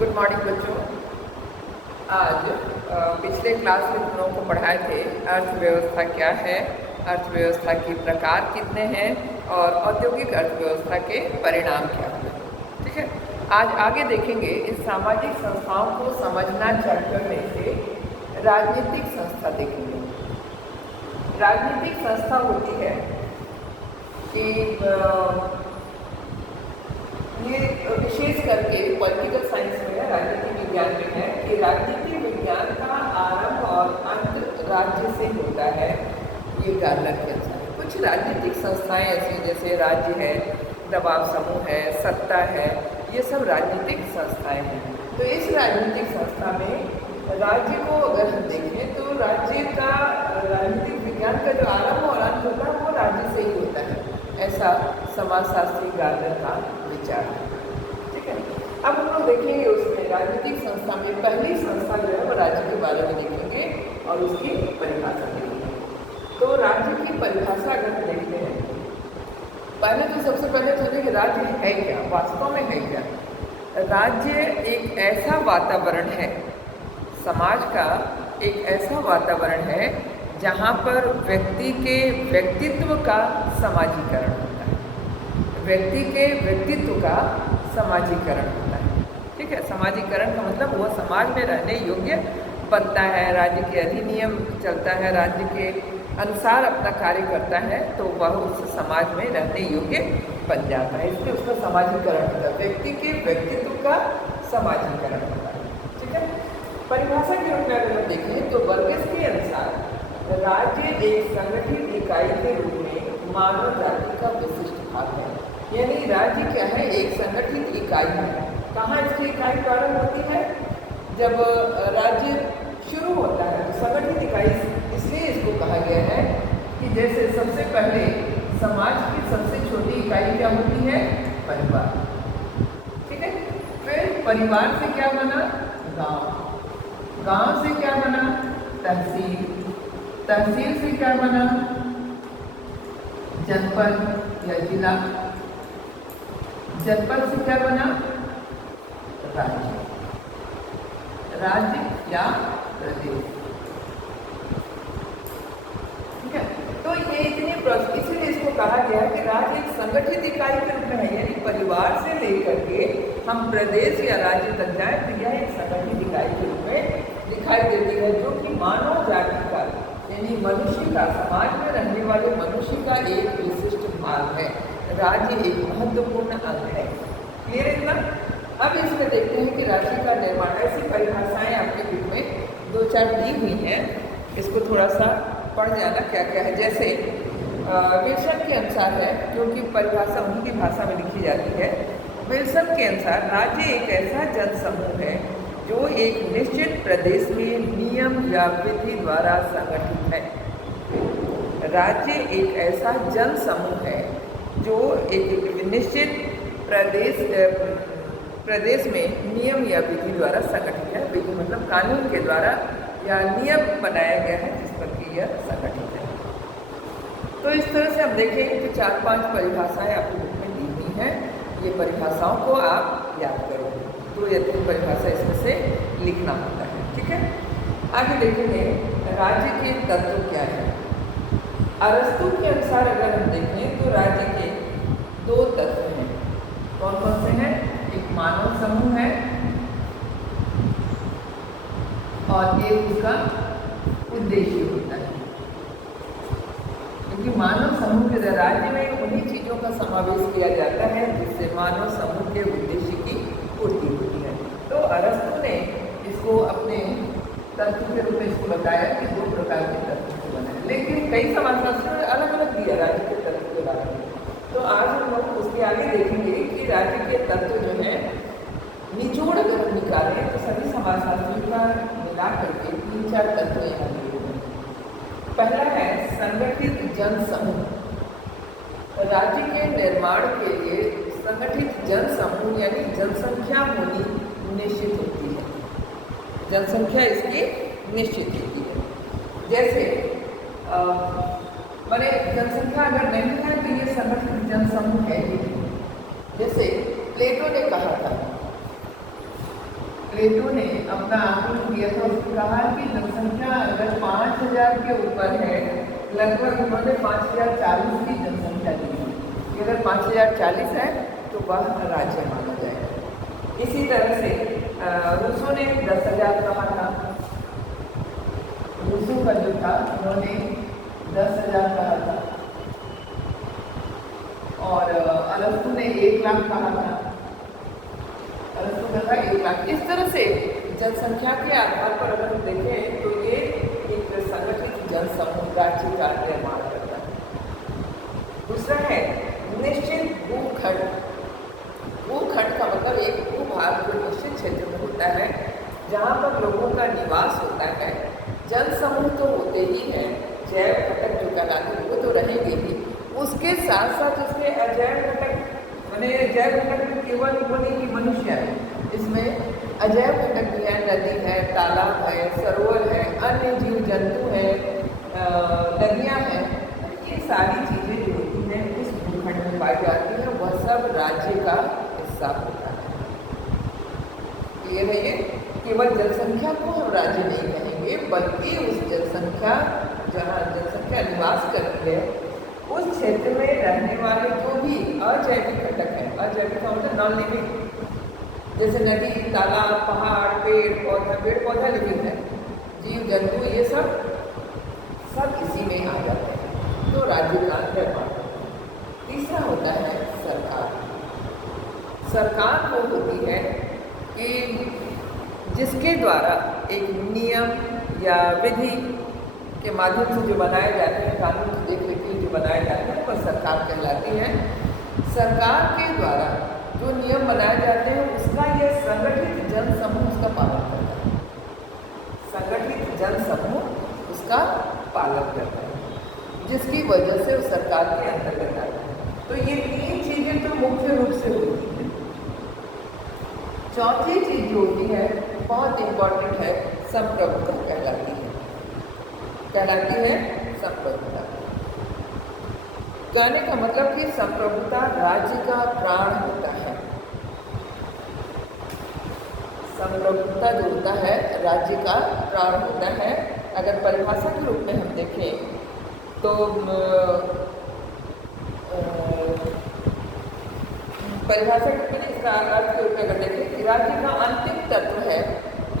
Good morning बच्चों। आज पिछले क्लास में तुम लोगों को पढ़ाए थे अर्थव्यवस्था क्या है, अर्थव्यवस्था के प्रकार कितने हैं और औद्योगिक अर्थव्यवस्था के परिणाम क्या हुए। ठीक है, आज आगे देखेंगे इस सामाजिक संस्थाओं को समझना चैप्टर में से राजनीतिक संस्था देखेंगे। राजनीतिक संस्था होती है कि ये विशेष करके पॉलिटिकल साइंस में है, राजनीति विज्ञान में है कि राजनीति विज्ञान का आरंभ और अंत राज्य से होता है। ये गार्लर के अनुसार कुछ राजनीतिक संस्थाएं ऐसी जैसे राज्य है, दबाव समूह है, सत्ता है, ये सब राजनीतिक संस्थाएं हैं। तो इस राजनीतिक संस्था में राज्य को अगर हम देखें तो राज्य का राजनीतिक विज्ञान का जो आरंभ और अंत होता है वो राज्य से ही होता है, ऐसा समाजशास्त्री गार्लर का विचार है। ठीक है, अब हम लोग देखेंगे उसमें राजनीतिक संस्था में पहली संस्था जो है वो राज्य के बारे में देखेंगे और उसकी परिभाषा देखेंगे। तो राज्य की परिभाषा अगर हम देखते हैं, पहले तो सबसे पहले समझे कि राज्य है क्या, वास्तव में है क्या। राज्य एक ऐसा वातावरण है, समाज का एक ऐसा वातावरण है जहाँ पर व्यक्ति के व्यक्तित्व का समाजीकरण होता है, व्यक्ति के व्यक्तित्व का समाजीकरण होता है। ठीक है, समाजीकरण का मतलब वह समाज में रहने योग्य बनता है, राज्य के अधिनियम चलता है, राज्य के अनुसार अपना कार्य करता है, तो वह उस समाज में रहने योग्य बन जाता है, इसलिए उसका समाजीकरण होता है, व्यक्ति के व्यक्तित्व का समाजीकरण होता है। ठीक है, परिभाषा के रूप में अगर हम देखें तो वर्गेस के अनुसार राज्य एक संगठित इकाई के रूप में मानव जाति का विशिष्ट भाग है। यानी राज्य क्या है, एक संगठित इकाई है। कहाँ इसकी इकाई प्रारंभ होती है, जब राज्य शुरू होता है तो संगठित इकाई इसलिए इसको कहा गया है कि जैसे सबसे पहले समाज की सबसे छोटी इकाई क्या होती है, परिवार। ठीक है, फिर परिवार से क्या बना, गांव, गांव से क्या बना, तहसील, तहसील से क्या बना, जनपद या जिला, जनपद से क्या बना, राज्य, राज्य या प्रदेश। ठीक है, तो ये इसीलिए इसको कहा गया है कि राज्य एक संगठित इकाई के रूप में है, यानी परिवार से लेकर के हम प्रदेश या राज्य तक जाए तो यह एक संगठित इकाई के रूप में दिखाई देती है, जो कि मानव जाति का यानी मनुष्य का, समाज में रहने वाले मनुष्य का एक विशिष्ट भाग है। राज्य एक महत्वपूर्ण अंग है। क्लियर है इतना? अब इसमें देखते हैं कि राज्य का निर्माण, ऐसी परिभाषाएं आपके बुक में 2-4 दी हुई हैं, इसको थोड़ा सा पढ़ जाना क्या क्या है। जैसे विल्सन के अनुसार है, क्योंकि परिभाषा उन्हीं की भाषा में लिखी जाती है। विल्सन के अनुसार राज्य एक ऐसा जन समूह है जो एक निश्चित प्रदेश में नियम या विधि द्वारा संगठित है। राज्य एक ऐसा जन समूह है जो एक निश्चित प्रदेश में नियम या विधि द्वारा संगठित है। विधि मतलब कानून के द्वारा या नियम बनाया गया है जिस पर कि यह संगठित है। तो इस तरह से हम देखेंगे कि 4-5 परिभाषाएं आपकी बुक में दी हुई हैं। ये परिभाषाओं को आप याद करो, 2 या 3 परिभाषा इसमें से लिखना होता है। ठीक है, आगे देखेंगे राज्य के तत्व क्या है। अरस्तु के अनुसार अगर हम देखें तो राज्य के 2 तत्व हैं। कौन कौन से हैं? एक मानव समूह है और एक उसका उद्देश्य होता है, क्योंकि मानव समूह के राज्य में उन्हीं चीज़ों का समावेश किया जाता है जिससे मानव समूह के उद्देश्य की पूर्ति होती है। तो अरस्तु ने इसको अपने तत्व के रूप में इसको बताया कि 2 प्रकार के तत्व से बना है, लेकिन कई समाजशास्त्रियों ने अलग अलग दिया राज्य के तत्व के बारे में। तो आज हम लोग उसके आगे देखेंगे कि राज्य के तत्व जो है निचोड़ अगर हम निकालें तो सभी समाजशास्त्रियों का मिला करके 3-4 तत्व यहाँ दिए हुए हैं। पहला है संगठित जन समूह। राज्य के निर्माण के लिए संगठित जन समूह यानी जनसंख्या होनी निश्चित होती है, जनसंख्या इसकी निश्चित होती है। जैसे माने जनसंख्या अगर नहीं है तो ये संगठित जन समूह है ही नहीं। जैसे प्लेटो ने कहा था प्लेटो ने अपना आकलन दिया था, उसने कहा कि जनसंख्या अगर 5000 के ऊपर है, लगभग उन्होंने 5040 की जनसंख्या दी है कि अगर 5040 है तो वह राज्य माना जाएगा। इसी तरह से रूसो ने 10,000 कहा था। रूसो का जो था उन्होंने 10,000 कहा था, और अरस्तु ने 1 लाख कहा था। अरस्तु का था 1 लाख। इस तरह से जनसंख्या के आधार पर अगर हम देखें तो ये एक संगठित जनसमूह राज्य का निर्माण करता है। दूसरा है निश्चित भूखंड। भूखंड का मतलब एक भूभाग जो निश्चित क्षेत्र में होता है, जहाँ पर लोगों का निवास होता है। जनसमूह तो होते ही हैं, जैव घटक जो कहलाते हैं वो तो रहेंगे ही, उसके साथ साथ उसके अजैव घटक, मैंने जैव घटक में केवल वो नहीं कि मनुष्य है, इसमें अजैव घटक भी है, नदी है, तालाब है, सरोवर है, अन्य जीव जंतु हैं, नदियाँ हैं। ये सारी चीज़ें जो होती हैं इस भूखंड में पाई जाती हैं, वह सब राज्य का हिस्सा होता है। क्लियर है ये? केवल जनसंख्या को हम राज्य नहीं कहेंगे, बल्कि उस जनसंख्या, जहाँ जनसंख्या निवास करती है, उस क्षेत्र में रहने वाले जो भी अजैविक घटक हैं, अजैविक का मतलब नॉन लिविंग, जैसे नदी, तालाब, पहाड़, पेड़ पौधा लिविंग है, जीव जंतु, ये सब इसी में आ जाते हैं, तो राज्य का निर्माण। तीसरा होता है सरकार। सरकार वो होती है कि जिसके द्वारा एक नियम या विधि के माध्यम से जो बनाए जाते हैं, कानून की देखरेख जो बनाए जाते हैं, वह सरकार कहलाती है। सरकार के द्वारा जो नियम बनाए जाते हैं उसका यह संगठित जन समूह उसका पालन करता है। संगठित जन समूह उसका पालन करता है, जिसकी वजह से वो सरकार के अंतर्गत आता है। तो ये 3 चीज़ें तो मुख्य रूप से होती हैं। चौथी चीज़ जो होती है बहुत इम्पॉर्टेंट है, संप्रभुता कहलाती है। संप्रभुता। कहने का मतलब कि संप्रभुता राज्य का प्राण होता है। संप्रभुता जो होता है राज्य का प्राण होता है। अगर परिभाषा के रूप में हम देखें तो परिभाषा के रूप में इसका अर्थ के रूप में अगर देखें कि राज्य का अंतिम तत्व है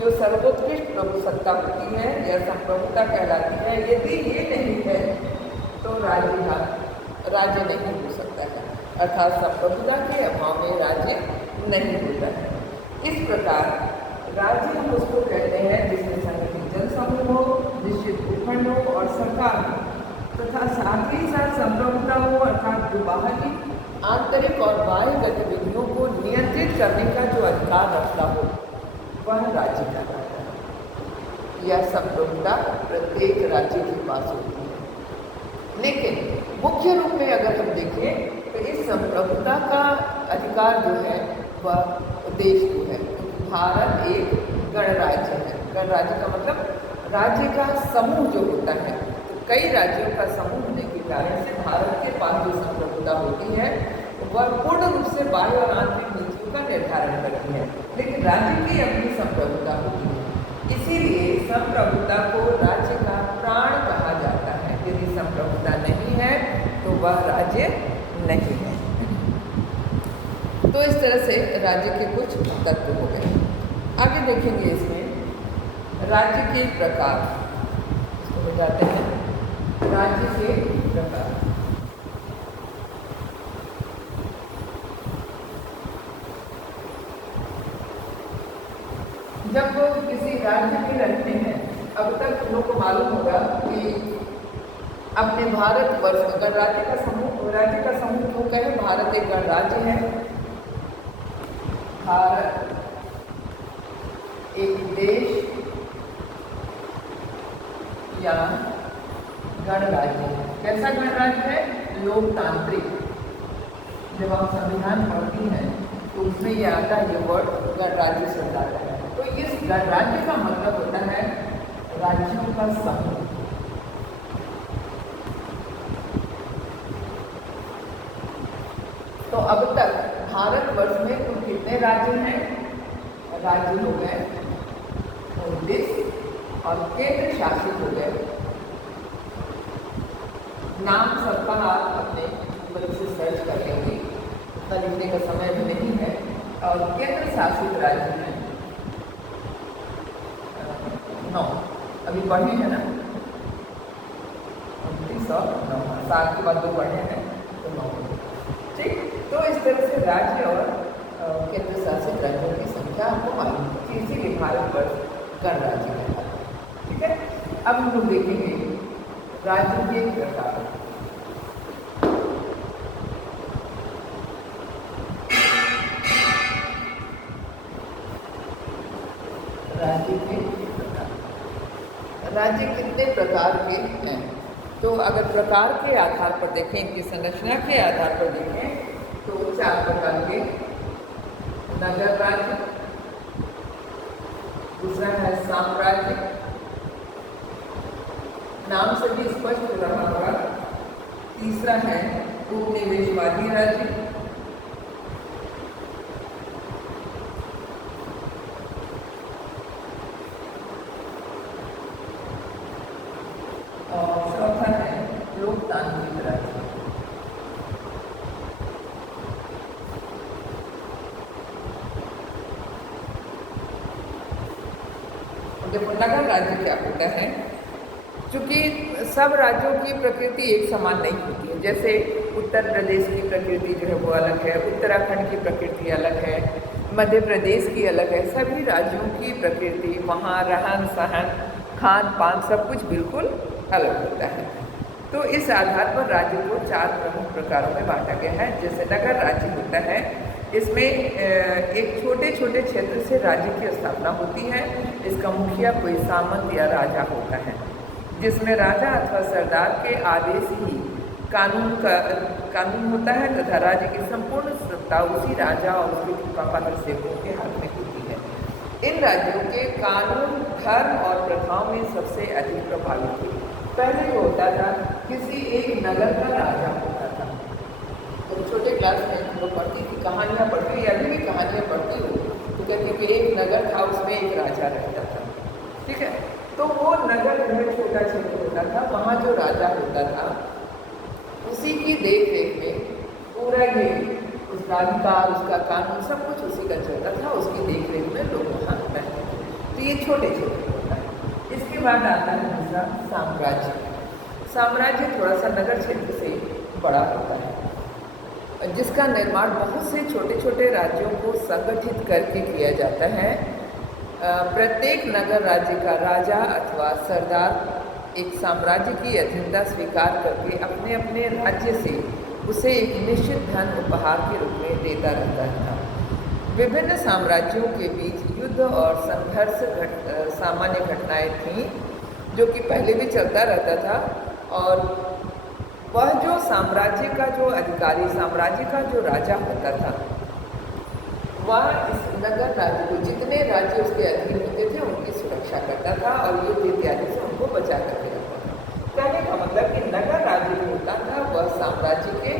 जो सर्वोत्कृष्ट प्रभुसत्ता होती है या संप्रभुता कहलाती है। यदि ये नहीं है तो राज्य नहीं हो सकता है, अर्थात संप्रभुता के अभाव में राज्य नहीं होता है। इस प्रकार राज्य हम उसको कहते हैं जिसमें संगठित जनसमूह हो, निश्चित भूखंड हो और सरकार हो, तथा साथ ही साथ संप्रभुता हो, अर्थात जो बाहरी, आंतरिक और बाह्य गतिविधियों को नियंत्रित करने का जो अधिकार रखता हो, वह राज्य का रहता है। यह संप्रभुता प्रत्येक राज्य के पास होती है। लेकिन मुख्य रूप में अगर हम देखें तो इस संप्रभुता का अधिकार जो है वह देश को है, क्योंकि भारत एक गणराज्य है। गणराज्य का मतलब राज्य का समूह जो होता है, तो कई राज्यों का समूह होने के कारण से भारत के पास जो संप्रभुता होती है वह पूर्ण रूप से बाह्य और आंतरिक नीतियों का निर्धारण करती है, लेकिन राज्य की अपनी संप्रभुता होती है। इसीलिए संप्रभुता को राज्य का प्राण कहा जाता है। यदि संप्रभुता नहीं है तो वह राज्य नहीं है। तो इस तरह से राज्य के कुछ तत्व हो गए। आगे देखेंगे इसमें राज्य के प्रकार, इसको बताते हैं राज्य के प्रकार। जब लोग किसी राज्य में रहते हैं, अब तक लोगों को मालूम होगा कि अपने भारतवर्ष में गणराज्य का समूह क्यों कहें? भारत एक गणराज्य है, भारत एक देश या गणराज्य है। कैसा गणराज्य है? लोकतांत्रिक। जब आप संविधान पढ़ती हैं तो उसमें ये आता है, ये वर्ड गणराज्य शब्द आता है। तो इस गणराज्य का मतलब होता है राज्यों का समूह। तो अब तक भारतवर्ष में कुल कितने राज्य हैं? राज्य हो गए 29 और केंद्र शासित हो गए। नाम सबका आप अपने गूगल से सर्च कर लेंगे, इतना लिखने का समय भी नहीं है। और केंद्र शासित राज्य हैं 9, अभी बढ़े हैं ना 29 और 9, 7 के बाद 2 बढ़े हैं तो 9। ठीक, तो इस तरह से राज्य और केंद्र शासित राज्यों की संख्या आपको मालूम है, इसीलिए भारतवर्ष गणराज्य कहलाता है। ठीक है, अब हम लोग देखेंगे राज्य के प्रकार। राज्य के प्रकार, राज्य कितने प्रकार के हैं? तो अगर प्रकार के आधार पर देखें, इनकी संरचना के आधार पर देखें तो 4 प्रकार के। नगर राज्य, दूसरा है साम्राज्य, नाम से भी स्पष्ट हो रहा होगा। तीसरा है उपनिवेशवादी राज्य, और चौथा है लोकतांत्रिक राज्य। देखो नगर राज्य क्या होता है, क्योंकि सब राज्यों की प्रकृति एक समान नहीं होती है। जैसे उत्तर प्रदेश की प्रकृति जो है वो अलग है, उत्तराखंड की प्रकृति अलग है, मध्य प्रदेश की अलग है। सभी राज्यों की प्रकृति, वहाँ रहन सहन, खान पान सब कुछ बिल्कुल अलग होता है। तो इस आधार पर राज्य को 4 प्रमुख प्रकारों में बांटा गया है। जैसे नगर राज्य होता है, इसमें एक छोटे छोटे क्षेत्र से राज्य की स्थापना होती है। इसका मुखिया कोई सामंत या राजा होता है, जिसमें राजा अथवा सरदार के आदेश ही कानून होता है तथा राज्य की संपूर्ण सत्ता उसी राजा और उसके पदसेवकों के हाथ में होती है। इन राज्यों के कानून धर्म और प्रथाओं में सबसे अधिक प्रभावित थे। पहले जो होता था, किसी एक नगर का राजा होता था। तो छोटे क्लास में हम लोग पढ़ती थी, कहानियाँ पढ़ती, अभी भी कहानियाँ पढ़ती हूँ तो कहती कि एक नगर था, उसमें एक राजा रहता था। ठीक है, तो वो नगर जो छोटा क्षेत्र होता था, वहाँ जो राजा होता था उसी की देख रेख में पूरा ये उसका अधिकार, उसका कानून सब कुछ उसी का चलता था। उसकी देख रेख में लोग वहाँ रहते थे। तो ये छोटे छोटे होता है। इसके बाद आता है दूसरा साम्राज्य। साम्राज्य थोड़ा सा नगर क्षेत्र से बड़ा होता है, जिसका निर्माण बहुत से छोटे छोटे राज्यों को संगठित करके किया जाता है। प्रत्येक नगर राज्य का राजा अथवा सरदार एक साम्राज्य की अधीनता स्वीकार करके अपने अपने राज्य से उसे एक निश्चित धन उपहार के रूप में देता रहता था। विभिन्न साम्राज्यों के बीच युद्ध और संघर्ष सामान्य घटनाएं थीं, जो कि पहले भी चलता रहता था। और वह जो साम्राज्य का जो अधिकारी, साम्राज्य का जो राजा होता था, वह इस नगर राज्य को, जितने राज्य उसके अधीन होते थे, उनकी सुरक्षा करता था और युद्ध इत्यादि से उनको बचा करके रखता था। कहने का मतलब कि नगर राज्य जो होता था वह साम्राज्य के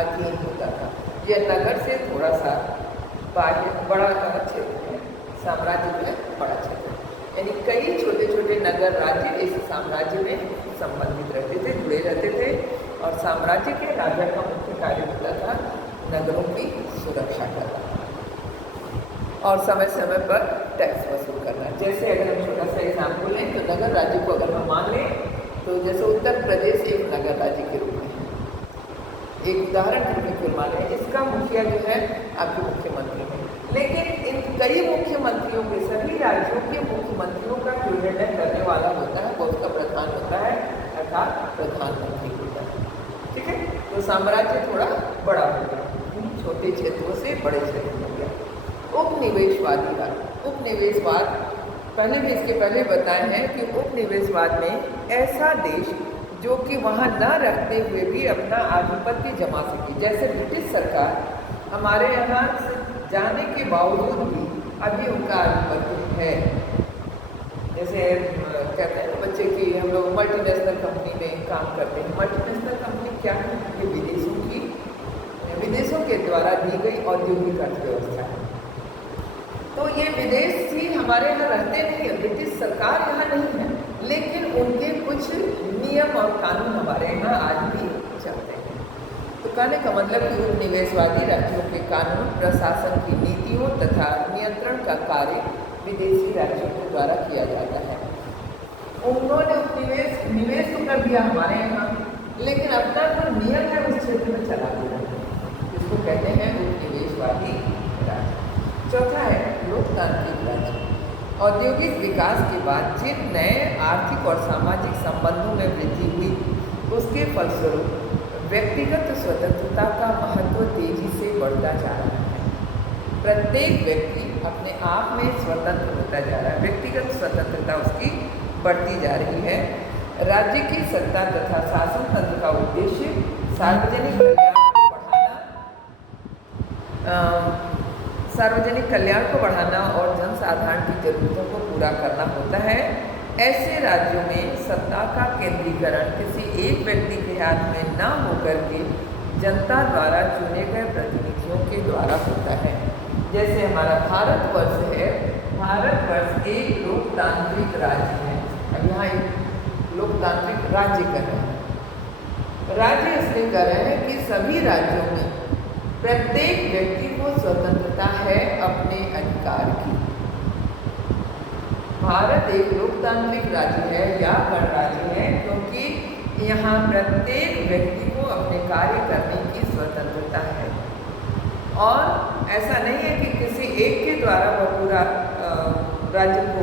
अधीन होता था। यह नगर से थोड़ा सा बड़ा क्षेत्र है, साम्राज्य जो है बड़ा क्षेत्र, यानी कई छोटे छोटे नगर राज्य इस साम्राज्य में संबंधित रहते थे, जुड़े रहते थे। और साम्राज्य के राजा का मुख्य कार्य होता था नगरों की सुरक्षा करना और समय समय पर टैक्स वसूल करना। जैसे अगर हम छोटा सा एग्जाम्पल लें तो नगर राज्य को अगर हम मान लें तो जैसे उत्तर प्रदेश एक नगर राज्य के रूप में है, एक उदाहरण के रूप में मान लें। इसका मुखिया जो है आपके मुख्यमंत्री है, लेकिन इन कई मुख्यमंत्रियों के, सभी राज्यों के मुख्यमंत्रियों का जो निर्णय करने वाला होता है वो उसका प्रधान होता है, अर्थात प्रधानमंत्री होता है। ठीक है, तो साम्राज्य थोड़ा बड़ा हो गया, छोटे क्षेत्रों से बड़े क्षेत्र हो गया। उपनिवेशवादी राज्य, उपनिवेशवाद पहले भी इसके पहले बताए हैं कि उपनिवेशवाद में ऐसा देश जो कि वहाँ न रहते हुए भी अपना आधिपत्य जमा सके। जैसे ब्रिटिश सरकार हमारे यहाँ जाने के बावजूद भी अभी उनका आधिपत्य है। जैसे कहते हैं बच्चे की हम लोग मल्टीनेशनल कंपनी में काम करते हैं। मल्टीनेशनल कंपनी क्या है? ये विदेशों के द्वारा दी गई औद्योगिक अर्थव्यवस्था है। तो ये विदेशी हमारे यहाँ रहते नहीं है, ब्रिटिश सरकार यहाँ नहीं है, लेकिन उनके कुछ नियम और कानून हमारे यहाँ आज भी चलते हैं। तो कहने का मतलब कि उपनिवेशवादी राज्यों के कानून, प्रशासन की नीतियों तथा नियंत्रण का कार्य विदेशी राज्यों के द्वारा किया जाता है। उन्होंने निवेश तो कर दिया हमारे यहाँ, लेकिन अपना जो नियम है उस क्षेत्र में चला दिया, जिसको कहते हैं उपनिवेशवादी राज्य। चौथा है लोकतांत्रिक राज्य। औद्योगिक विकास के बाद जिन नए आर्थिक और सामाजिक संबंधों में वृद्धि हुई, उसके फलस्वरूप व्यक्तिगत स्वतंत्रता का महत्व तेजी से बढ़ता जा रहा है। प्रत्येक व्यक्ति अपने आप में स्वतंत्र होता जा रहा है, व्यक्तिगत स्वतंत्रता उसकी बढ़ती जा रही है। राज्य की सत्ता तथा शासन तंत्र का उद्देश्य सार्वजनिक कल्याण को बढ़ाना और जनसाधारण की जरूरतों को पूरा करना होता है। ऐसे राज्यों में सत्ता का केंद्रीकरण किसी एक व्यक्ति के हाथ में न होकर के जनता द्वारा चुने गए प्रतिनिधियों के द्वारा होता है। जैसे हमारा भारतवर्ष है, भारतवर्ष एक लोकतांत्रिक राज्य है। अब यहाँ एक लोकतांत्रिक राज्य कर रहे हैं। राज्य इसलिए कर रहे हैं कि सभी राज्यों में प्रत्येक व्यक्ति को स्वतंत्रता है अपने अधिकार की। भारत एक लोकतांत्रिक राज्य है या गणराज्य है, क्योंकि यहाँ प्रत्येक व्यक्ति को अपने कार्य करने की स्वतंत्रता है। और ऐसा नहीं है कि किसी एक के द्वारा वह पूरा राज्य को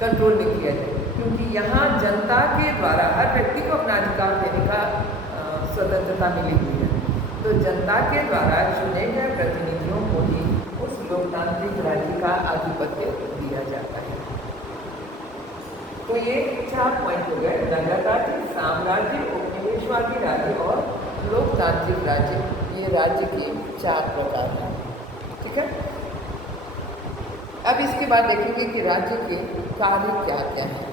कंट्रोल नहीं किया जाए, क्योंकि यहाँ जनता के द्वारा हर व्यक्ति को अपना अधिकार देने का स्वतंत्रता मिली हुई है। तो जनता के द्वारा चुने गए प्रतिनिधियों को ही उस लोकतांत्रिक राज्य का आधिपत्य दिया जाता है। तो ये 4 पॉइंट हो गए, नगर राज्य, साम्राज्य, उपनिवेशवादी राज्य और लोकतांत्रिक राज्य। ये राज्य के 4 प्रकार हैं। ठीक है। अब इसके बाद देखेंगे कि राज्य के कार्य क्या क्या हैं।